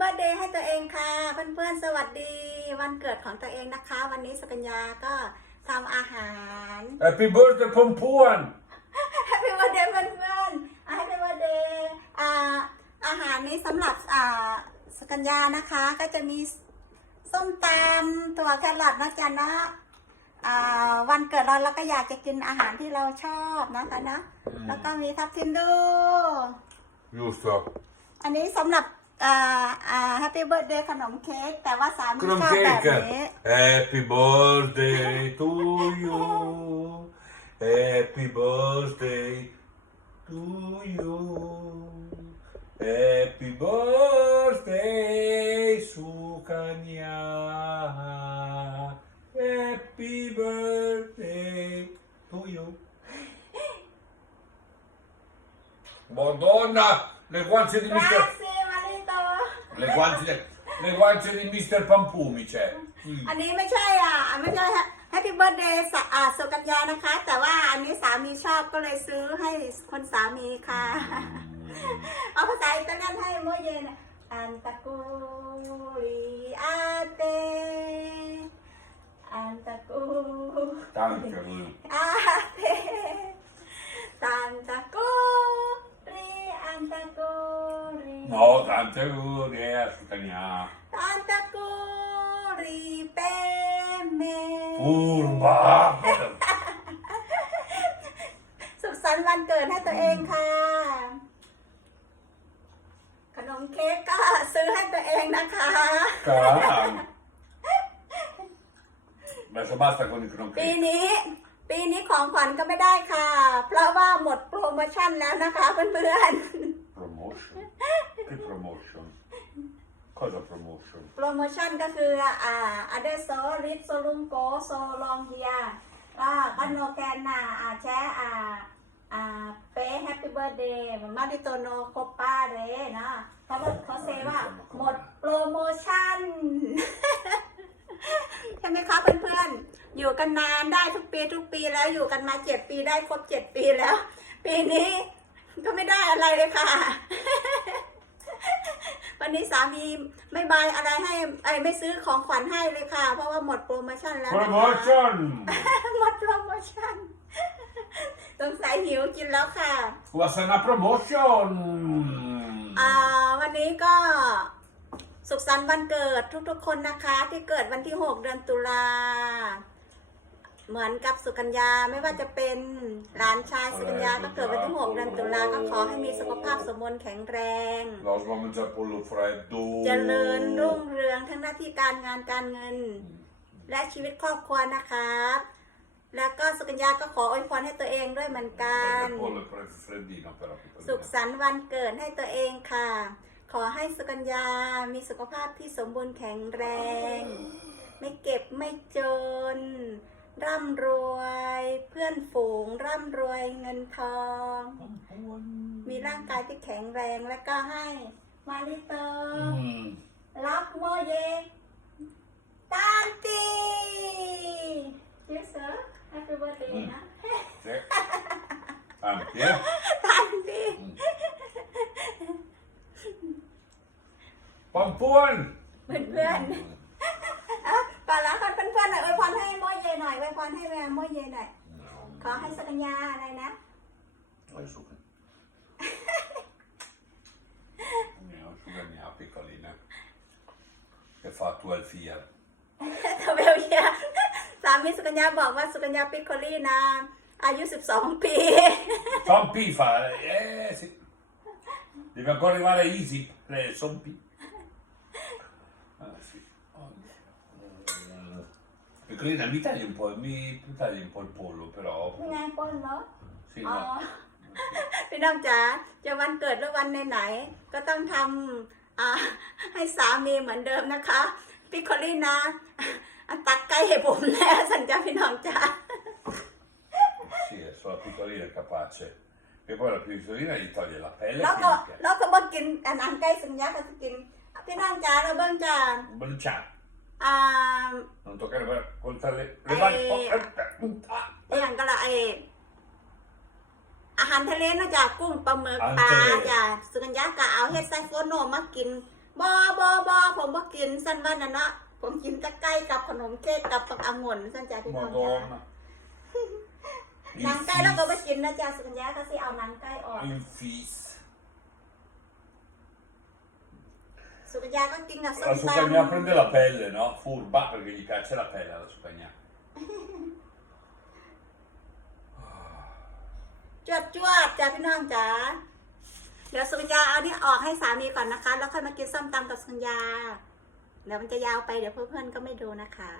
เบิร์ดเดย์ให้ตัวเองค่ะ เพื่อนๆ สวัสดี วันเกิดของตัวเองนะคะ วันนี้สกัญญาก็ทำอาหาร Happy birthday Pompuan! Happy birthday เพื่อนๆอะ Happy birthday อ่าอาหารนี้สำหรับอ่าสกัญญานะคะ ก็จะมีส้มตำถั่วแครอทนะจ๊ะเนาะอ่าวันเกิดเราเราก็อยากจะกินอาหารที่เราชอบนะคะนะ แล้วก็มีทับทิมดู Giusto. อันนี้สำหรับ อ่าอ่า Happy birthday ขนมเค้กแต่ว่าสามี Crom ชอบแบบ cake. นี้ Happy birthday to you. Happy birthday to you. Happy birthday, Sukanya. Happy birthday to you. Madonna, le guance di ก Le guance, le guance di Mr. Pampumi c'è. อันนี้ไม่ใช่อะอันไม่ใช่ Happy birthday สะอ่าสุกัญญานะคะ แต่ว่าอันนี้สามีชอบก็เลยซื้อให้คนสามีค่ะ เอาภาษาอิตาเลียนให้โมเยนอันตะกูริอาเตอันตะกู Tanto lui. อาเตตันตะกูริอันตะกูริ No, tante auguri, eh, Sutania. ตันตะกูริเปเม Urba! สุขสันต์วันเกิดให้ตัวเองค่ะ ขนมเค้กก็ซื้อให้ตัวเองนะคะ Caram. Adesso basta con i ปี cronchetti. นี้ปีนี้ของขวัญก็ไม่ได้ค่ะ เพราะว่าหมดโปรโมชั่นแล้วนะคะเพื่อน Promotion? โปรโมชั่นก็คืออ่าอเดโซริสโซลุงโกโซลองเฮียก็ก็โนแกนนาอ่าแชอ่าอ่าเป้แฮปปี้เบิร์ดเดย์มาดิโตโนโคป้าเดย์นะเขาบอกเขาเซว่าหมดโปรโมชั่นใช่ไหมคะเพื่อนๆ อยู่กันนานได้ทุกปีทุกปีแล้วอยู่กันมาเจ็ดปีได้ครบเจ็ดปีแล้ว ปีนี้ก็ไม่ได้อะไรเลยค่ะ วันนี้สามีไม่บายอะไรให้ไอ้ไม่ซื้อของขวัญให้เลยค่ะ เพราะว่าหมดโปรโมชั่นแล้วนะคะ Promotion! หมดโปรโมชั่นสงสัยหิวกินแล้วค่ะ What's una promotion? อ่าวันนี้ก็สุขสันต์วันเกิดทุกๆคนนะคะ ที่เกิดวันที่ 6 เดือนตุลา เหมือนกับสุกัญญาไม่ว่าจะเป็นหลานชายสุกัญญาก็เกิดวันที่6เดือนตุลาก็ขอให้มีสุขภาพสมบูรณ์แข็งแรง No, si può mangiare pollo fredo เจริญรุ่งเรืองทั้งหน้าที่การงานการเงิน และชีวิตครอบครัวนะครับ แล้วก็สุกัญญาก็ขออวยพรให้ตัวเองด้วยเหมือนกัน pollo fredino però. สุขสันต์วันเกิดให้ตัวเองค่ะ ขอให้สุกัญญามีสุขภาพที่สมบูรณ์แข็งแรง ไม่เก็บไม่จน ร่ำรวย เพื่อนฝูงร่ำรวยเงินทอง มีร่างกายที่แข็งแรงแล้วก็ให้ มาริโต Mm. รับโมเยตันตี Yes sir Happy birthday นะ Sì. Anche, eh? ตันตี Pompuan! เพื่อนๆ รให้แม่โมเยหน่อยขอให้สัญญาอะไรนะ Vai su. Mia asciuga mia piccolina. Che fa 12 year. ทเวลเยียสามีสุกัญญาบอกว่าสุกัญญาปิคโคลี่นะอายุ 12 ปี Sompi fa. Eh sì. Deve ancora arrivare easy. Eh, Sompi. Ah sì. Mm. Piccolina, mi tagli un po', mi tagli un po' il pollo però. ยังไงปนเนาะ Sì, อ๋อ no. พี่น้องจ๋าจะวันเกิดหรือวันไหนๆก็ต้องทำอ่าให้สามีเหมือนเดิมนะคะปิคโคลี่นะอะตักไก่ให้ผมแน่สัญญาพี่น้องจ๋า Sì, adesso la piccolina è capace. E poi la piccolina gli toglie la pelle แล้วก็ finché. แล้วก็บ่กินอันนั้นไก่สัญญาเขาจะกินพี่น้องจ๋าเราเบิ่งจ้า Bruciare. อ่า Non toccare per coltare le Eh. mani. Oh, eh, ah. อย่างก็ละไออาหารทะเลเนอกจากกุ้งปลาหมึกอาหารปลาทะเลจ้ะสุกัญญากะเอาเฮ็ดไซโฟโนมากินบอบอบอผมบ่กินสั้นวันนะเนาะผมกินแตะไก่กับขนมเค้กกับปักองุ่นสั้นจ้าพี่น้องจ้า Madonna. หนังไก่เราก็ไม่กินนะจ้าสุกัญญาก็สิเอาหนังไก่ออก Un fils. สุกัญญาก็กินกับส้ม La ต Socagna prende la pelle, no? Furba perché gli piace la pelle alla Socagna. ำจวดจวดๆจ้าพี่น้องจ้าเดี๋ยวสุกัญญาเอานี่ออกให้สามีก่อนนะคะ แล้วค่อยมากินส้มตำกับสุกัญญาเดี๋ยวมันจะยาวไปเดี๋ยวเพื่อนๆก็ไม่ดูนะคะ